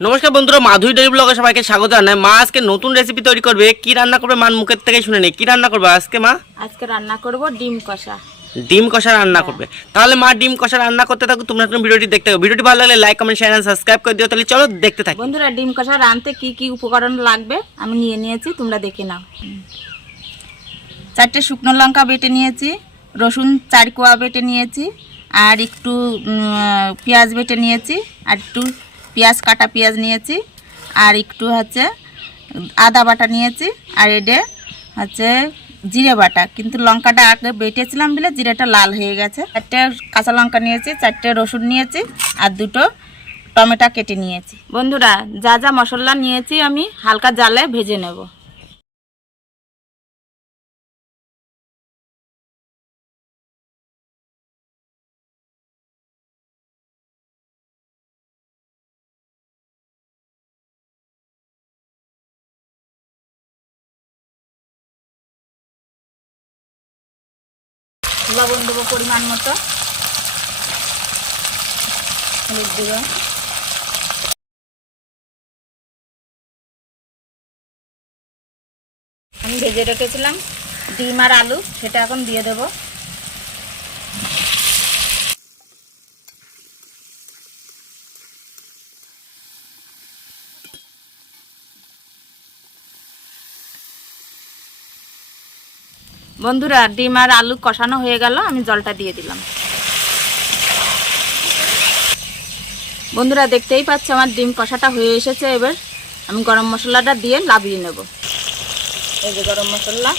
নমস্কার বন্ধুরা মাধুরী ডেলি ব্লগে সবাইকে স্বাগত জানাই। মা আজকে নতুন রেসিপি তৈরি করবে। কি রান্না করবে মার মুখের থেকে শুনে নেই কি রান্না করবে আজকে মা? আজকে রান্না করব ডিম কষা। ডিম কষা রান্না করবে। তাহলে মা ডিম কষা রান্না করতে থাকো তোমরা একটু ভিডিওটি দেখতে থাকো। ভিডিওটি ভালো লাগলে লাইক কমেন্ট চ্যানেল সাবস্ক্রাইব করে দিও। তাহলে চলো দেখতে থাকি। বন্ধুরা ডিম কষা রাঁধতে কি কি উপকরণ লাগবে? আমি নিয়ে নিয়েছি তোমরা দেখে নাও। চারটে শুকনো লঙ্কা বেটে নিয়েছি রসুন চার কোয়া বেটে নিয়েছি আর একটু পেঁয়াজ বেটে নিয়েছি আর একটু পেঁয়াজ, কাটা পেঁয়াজ নিয়েছি। আর একটু হচ্ছে আদা বাটা নিয়েছি। আর এডে হচ্ছে জিরে বাটা। কিন্তু লঙ্কাটা আগে বেটেছিলাম বলে জিরেটা লাল হয়ে গেছে। চারটে কাঁচা লঙ্কা নিয়েছি, চারটে রসুন নিয়েছি, আর দুটো টমেটো কেটে নিয়েছি। বন্ধুরা, যা যা মশলা নিয়েছি আমি হালকা জালে ভেজে নেব। লবণ দেবো পরিমাণ মতো। হলুদ দেবো। আমি ভেজে রেখেছিলাম ডিম আর আলু, সেটা এখন দিয়ে দেব। বন্ধুরা, ডিম আর আলু কষানো হয়ে গেল, আমি জলটা দিয়ে দিলাম। বন্ধুরা, দেখতেই পাচ্ছ আমার ডিম কষাটা হয়ে এসেছে এবার। আমি গরম মশলাটা দিয়ে লাভিয়ে নেব। এই যে গরম মশলা।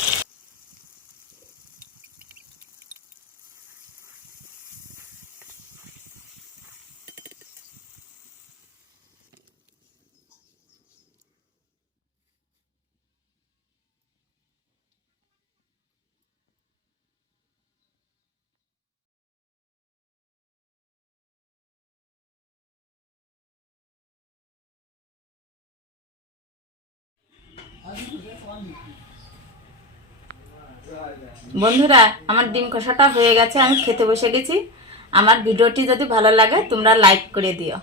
বন্ধুরা, আমার ডিম কষাটা হয়ে গেছে, আমি খেতে বসে গেছি। আমার ভিডিওটি যদি ভালো লাগে, তোমরা লাইক করে দিও।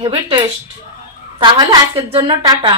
হেভি টেস্ট তাহলে আজকের জন্য টাটা।